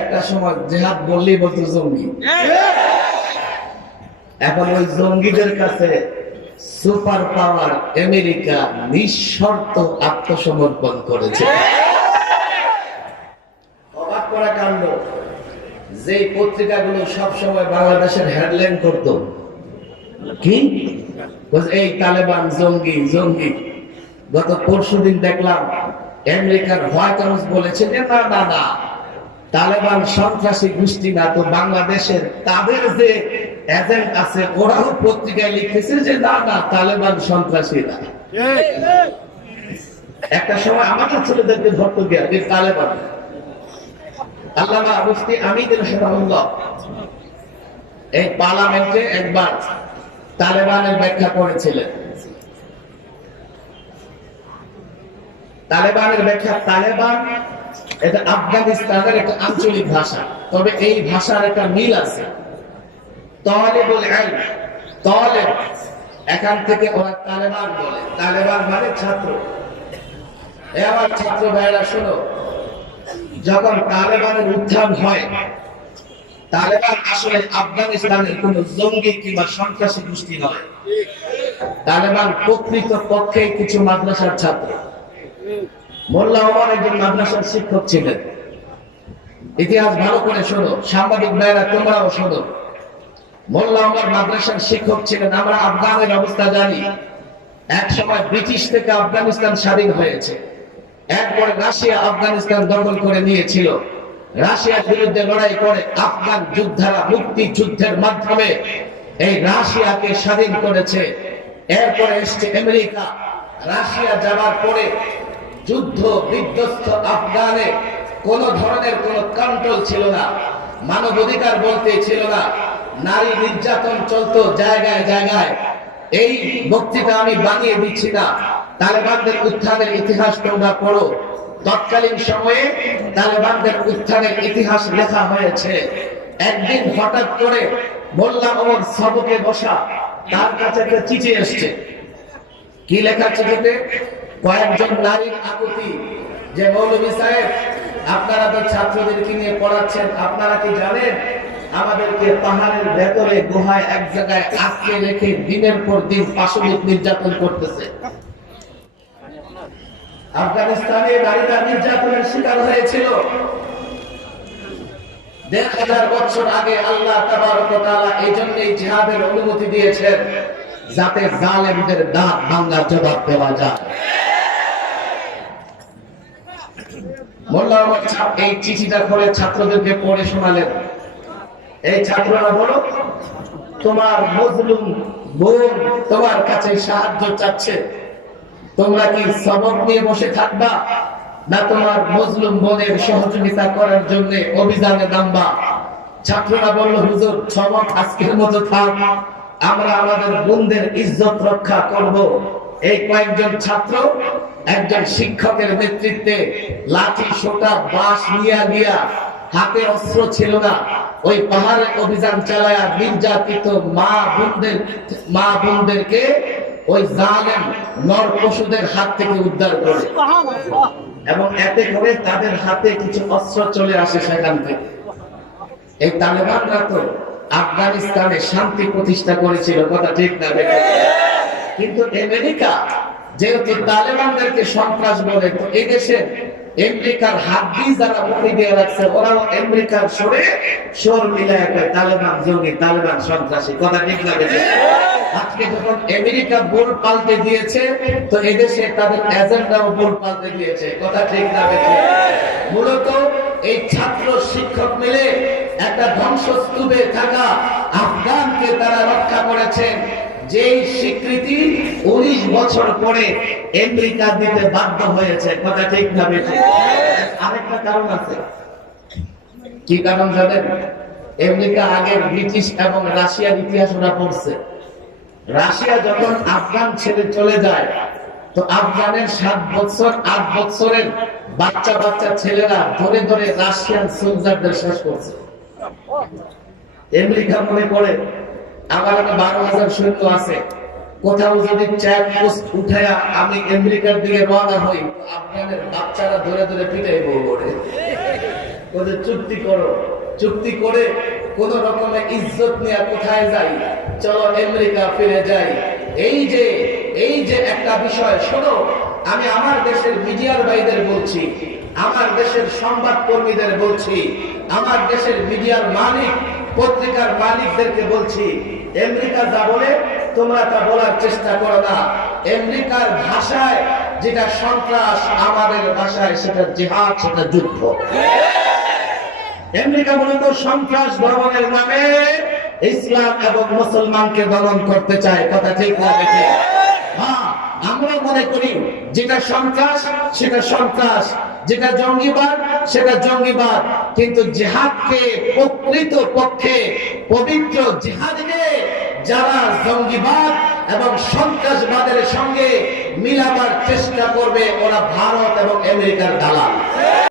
একটা সময় জেহাদ বললেই বলতো জঙ্গি। এখন ওই জঙ্গিদের কাছে সুপার পাওয়ার আমেরিকা নিঃশর্ত আত্মসমর্পণ করেছে। অবাক করা কাণ্ড। যে পত্রিকাগুলো সবসময় বাংলাদেশের হেডলাইন করত। কি? এই তালেবান জঙ্গি জঙ্গি। গত পরশু দিন দেখলাম, আমেরিকার হোয়াইট হাউস বলেছে যে না না না তালেবান সন্ত্রাসী গোষ্ঠী না, তো বাংলাদেশের তাদের যে এজেন্ট আছে, ওরাও পত্রিকায় লিখেছে যে না না, তালেবান সন্ত্রাসী না। একটা সময় আমাদের ছেলেদেরকে ধরতো গিয়া, যে তালেবান। আল্লামা মুফতি আমিদ রহমানুল্লাহ এই পার্লামেন্টে একবার তালেবানের ব্যাখ্যা করেছিলেন। তালেবানের ব্যাখ্যা, তালেবান এটা আফগানিস্তানের একটা আঞ্চলিক ভাষা। তবে এই ভাষার একটা মিল আছে। এখান থেকে ওরা তালেবান বলে। তালেবান মানে ছাত্র। ছাত্র ভাইরা শোনো। যখন তালেবানের উত্থান হয়, তালেবান আসলে আফগানিস্তানের কোন জঙ্গি কিংবা সন্ত্রাসী গোষ্ঠী নয়। তালেবান প্রকৃত পক্ষে কিছু মাদ্রাসার ছাত্র। মোল্লা ওমর একজন মাদ্রাসার শিক্ষক ছিলেন। ইতিহাস ভালো করে শোনো, সাংবাদিক ভাইরা তোমরাও শোনো। মোল্লা ওমর মাদ্রাসার শিক্ষক ছিলেন, আমরা আফগানের অবস্থা জানি। এক সময় ব্রিটিশ থেকে আফগানিস্তান স্বাধীন হয়েছে। এরপরে রাশিয়া আফগানিস্তান দখল করে নিয়েছিল। রাশিয়ার বিরুদ্ধে লড়াই করে আফগান যোদ্ধারা মুক্তি যুদ্ধের মাধ্যমে এই রাশিয়াকে স্বাধীন করেছে। এরপরে এসছে আমেরিকা। রাশিয়া যাওয়ার পরে যুদ্ধ বিধ্বস্ত আফগানে কোন ধরনের কোন কন্ট্রোল ছিল না। মানবাধিকার বলতে ছিল না। নারী নির্যাতন চলতো জায়গায় জায়গায়। এই বক্তৃতা আমি বানিয়ে দিচ্ছি না। তালেবানদের উত্থানের ইতিহাস তোমরা পড়ো। তৎকালীন সময়ে তালেবানদের উত্থানের ইতিহাস লেখা হয়েছে। একদিন হঠাৎ করে মোল্লা ওমর সবকে বসা তার কাছে একটা চিঠি এসছে। কি লেখা চিঠিতে? কয়েকজন নারীর আকুতি, যে মৌলভী সাহেব, আপনারা তো ছাত্রদেরকে নিয়ে পড়াচ্ছেন, আপনারা কি জানেন? আমাদেরকে পাহাড়ের ভেতরে, গুহায় এক জায়গায় আটকে রেখে দিনের পর দিন পাশবিক নির্যাতন করতেছে। আফগানিস্তানে নারীরা নির্যাতনের শিকার হয়েছিল। দেড় হাজার বছর আগে আল্লাহ তাবারক এই জন্যই জিহাদের অনুমতি দিয়েছেন, যাতে জালেমদের দাঁত ভাঙার জবাব দেওয়া যায়। এই চিঠিটা করে ছাত্রদেরকে পড়ে শোনালেন। এই ছাত্ররা বলো, তোমার মজলুম বোন তোমার কাছে সাহায্য চাচ্ছে। তোমরা কি সবক নিয়ে বসে থাকবা, না তোমার মজলুম বোনের সহযোগিতা করার জন্য অভিযানে নামবা? ছাত্ররা বলল, হুজুর সবক আজকের মতো থাক, আমরা আমাদের বোনদের ইজ্জত রক্ষা করব। এই কয়েকজন ছাত্র, একজন শিক্ষকের নেতৃত্বে লাঠি, সোটা, বাঁশ নিয়া গিয়া হাতে অস্ত্র ছিল না। ওই পাহাড়ে অভিযান চালায়া নির্যাতিত মা বোনদের, মা বোনদেরকে ওই জালেম নর পশুদের হাত থেকে উদ্ধার করে। এবং এতে করে তাদের হাতে কিছু অস্ত্র চলে আসে সেখান থেকে। এই তালেবানরা তো আফগানিস্তানে শান্তি প্রতিষ্ঠা করেছিল, কথা ঠিক না? কিন্তু আমেরিকা, যেহেতু তালেবানদেরকে সন্ত্রাস বলে, তো এই দেশে আমেরিকার হাত দিয়ে যারা মুখে দিয়ে রাখছে, ওরাও আমেরিকার সরে সর মিলায় কয় তালেবান জঙ্গি, তালেবান সন্ত্রাসী। কথা ঠিক না আজকে যখন আমেরিকা পাল্টে দিয়েছে, তো এদেশে তাদের এজেন্ডাও পাল্টে দিয়েছে। কথা ঠিক মূলত এই ছাত্র শিক্ষক মিলে একটা ধ্বংসস্তূপে থাকা আফগানকে তারা রক্ষা করেছেন। যেই স্বীকৃতি উনিশ বছর পরে আমেরিকা দিতে বাধ্য হয়েছে। কথা ঠিক না বেশি আরেকটা কারণ আছে। কি কারণ জানেন? আমেরিকা আগে ব্রিটিশ এবং রাশিয়ার ইতিহাস ওরা পড়ছে। রাশিয়া যখন আফগান ছেড়ে চলে যায়, তো আফগানের সাত বছর, আট বছরের বাচ্চা বাচ্চা ছেলেরা ধরে ধরে রাশিয়ান সোলজারদের শেষ করছে। আমেরিকা মনে করে আমার বারো হাজার সৈন্য আছে। কোথাও যদি চেক পোস্ট উঠায়া আমি আমেরিকার দিকে রওনা হই আফগানের বাচ্চারা ধরে ধরে পিটাই ওদের চুক্তি করো। চুক্তি করে কোন রকমের ইজ্জত নিয়ে কোথায় যাই? চলো আমেরিকা ফিরে যাই। এই যে এই যে একটা বিষয়, শোনো, আমি আমার দেশের মিডিয়ার ভাইদের বলছি আমার দেশের সংবাদ কর্মীদের বলছি, আমার দেশের মিডিয়ার মালিক, পত্রিকার মালিকদেরকে বলছি, আমেরিকা যা বলে, তোমরা তা বলার চেষ্টা করো না। আমেরিকার ভাষায় যেটা সন্ত্রাস, আমাদের ভাষায় সেটা জেহাদ, সেটা যুদ্ধ। আমেরিকা মূলত সন্ত্রাস ভ্রমণের নামে ইসলাম এবং মুসলমানকে দমন করতে চায়। কথা ঠিক না হ্যাঁ। আমরা মনে করি যেটা সন্ত্রাস, সেটা সন্ত্রাস। যেটা জঙ্গিবাদ, সেটা জঙ্গিবাদ। কিন্তু জেহাদকে প্রকৃত পক্ষে, পবিত্র জেহাদকে যারা জঙ্গিবাদ এবং সন্ত্রাসবাদের সঙ্গে মিলাবার চেষ্টা করবে, ওরা ভারত এবং আমেরিকার দালাল।